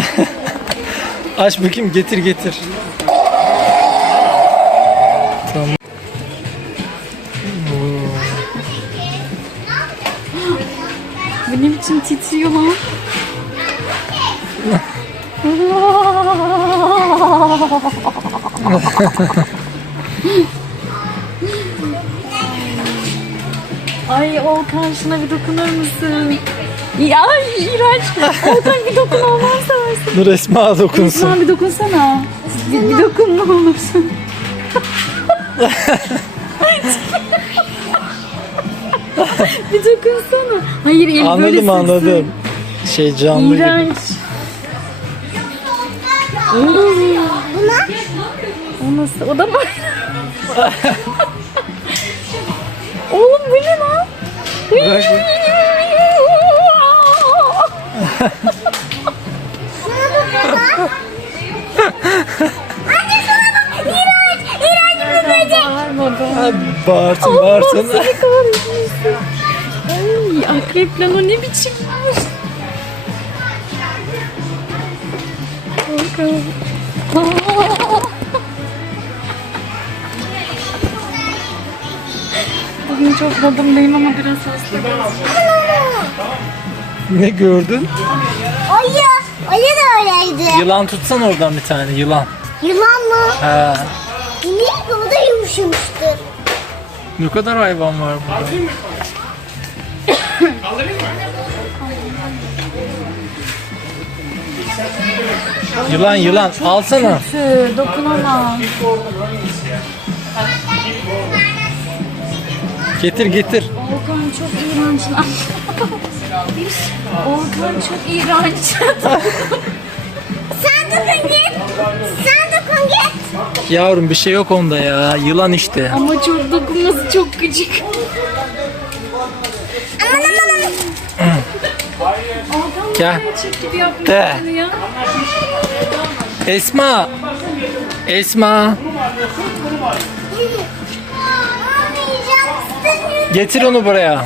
Aç bakayım getir getir. Tamam. Bu ne biçim titriyor lan? Ay Olkan şuna bir dokunur musun? Ya iğrenç. Olkan bir dokun Allah'ını seversen. Dur Esma dokunsun. Esma bir dokunsana. Bir, bir dokun ne olursun. bir dokunsana. Hayır eli böyle Anladım anladım. Şey canlı gibi. İğrenç. O nasıl? O da mı? Oğlum bu ne lan? Bırak. Şuna bak. Bağırsın. Ay akrep lan ne. Korkuyorum. Bugün çok modumdayım ama biraz hasta. Ne gördün? Ayı. Ayı da öyleydi. Yılan tutsan oradan bir tane yılan. Yılan mı? Ha. İnek o da yumuşamıştır. Ne kadar hayvan var burada. yılan yılan alsana. Tüh, dokunamam. Getir getir. Volkan çok iğrenç Volkan çok iğrenç. Sen dokun git. Sen dokun git. Yavrum bir şey yok onda ya. Yılan işte. Ama çok dokunması çok gıcık. Aman aman aman. Gel. De. ya. Esma. Esma. Getir onu buraya.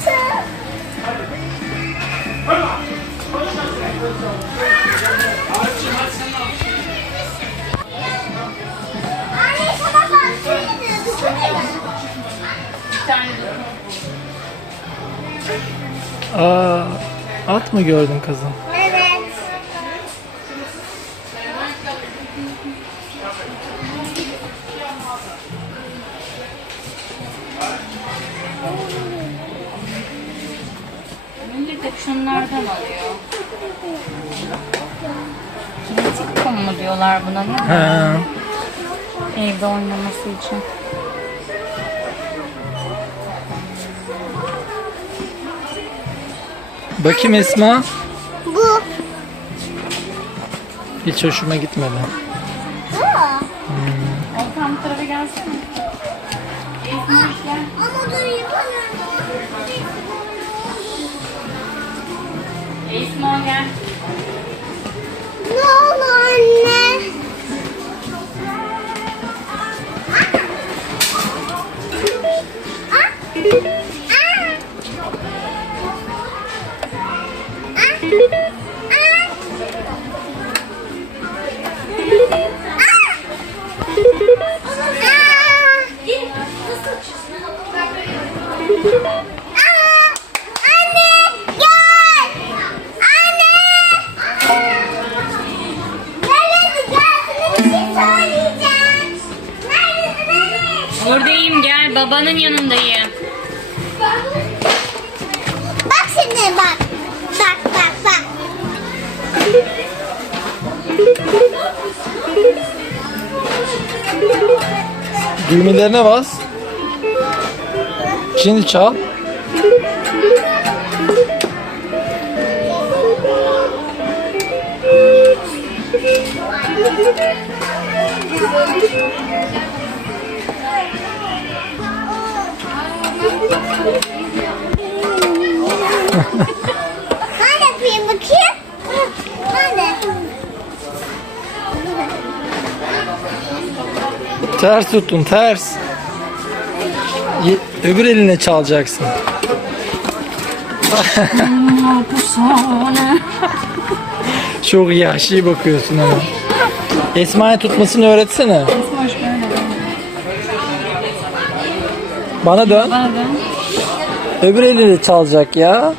Aa, at mı gördün kızım? Evet. Millet hep şunlardan alıyor. Kinetik kum mu diyorlar buna mi? Ha. Evde oynaması için. Bakayım Esma. Bu. Hiç hoşuma gitmedi. Bu tarafa gelsene. Ama dur yapamıyorum. Esma gel. Ne Buradayım gel babanın yanındayım. Bak şimdi bak. Bak bak bak. Düğmelerine bas. Şimdi çal. Ben yapayım bakayım. Hadi. Ters tutun ters. Öbür eline çalacaksın. Çok yaşlı bakıyorsun ama. Esma'ya tutmasını öğretsene. Bana dön. Bana dön. Öbür eliyle çalacak ya.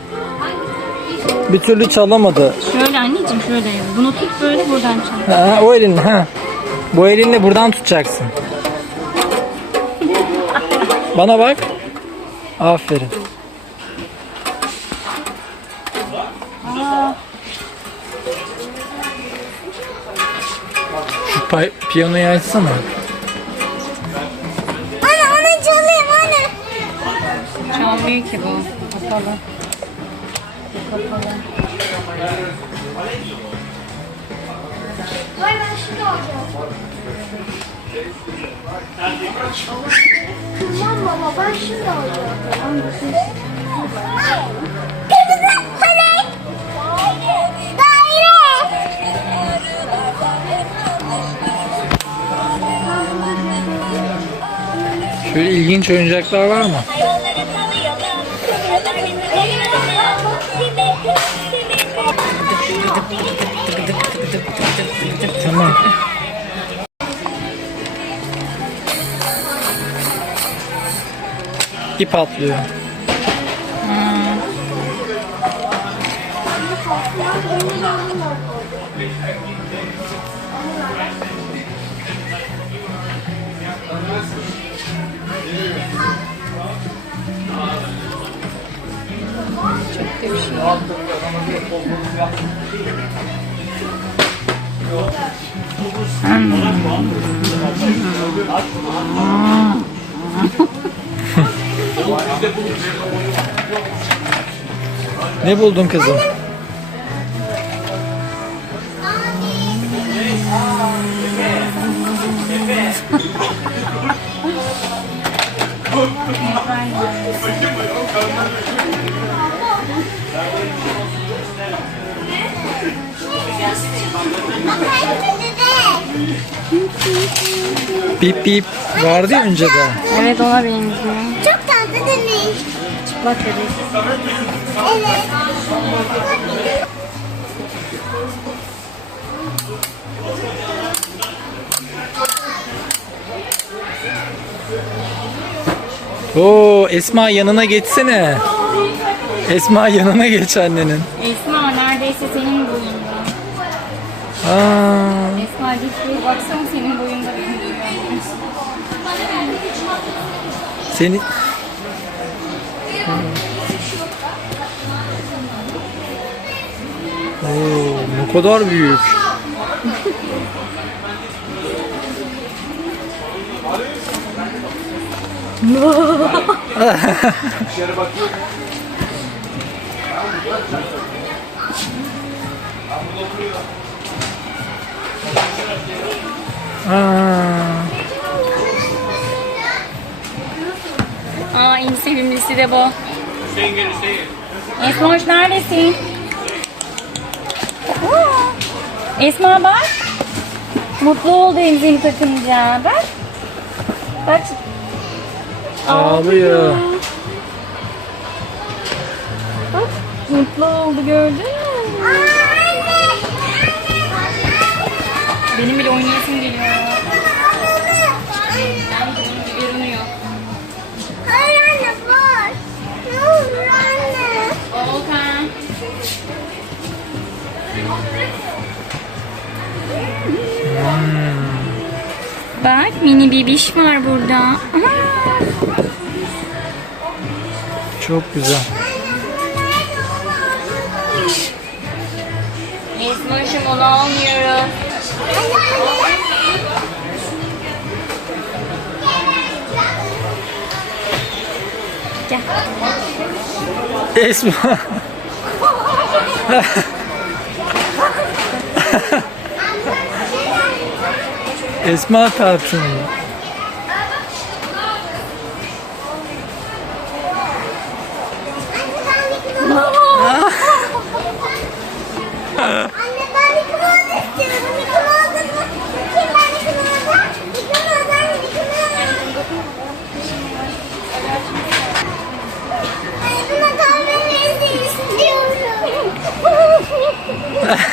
Bir türlü çalamadı. Şöyle anneciğim şöyle. Bunu tut böyle buradan çal. Ha, o elinle ha. Bu elinle buradan tutacaksın. Bana bak. Aferin. Şu pay- piyanoyu açsana. Çalmıyor ki bu. Kapalı. Kapalı. Hayır ben şimdi alacağım. Tamam baba ben şimdi alacağım. Daire. Şöyle ilginç oyuncaklar var mı? Tamam. İp atlıyor. Ne buldun kızım? Bip bip vardı ya önceden. Evet ona benziyor. Çok tatlı değil mi? Çıplak bebek. Evet. Oo Esma yanına geçsene. Esma yanına geç annenin. Esma neredeyse senin boyunda. Aa, Baksana senin boyunda benziyor. seni Oo, ne kadar büyük. Aa, Aa en sevimlisi de bu. Esma hoş neredesin? Aa, Esma bak. Mutlu oldu emzini takınca. Bak. Bak. ağlıyor. Bak. Mutlu oldu gördün mü? Benim bile oynayasım geliyor. Görünüyor. Hayır anne var. Ne olur anne. Volkan. Bak mini bibiş var burada. Aha. Çok güzel. Esmoş'um onu almıyorum. Gel. Esma. Esma tartın.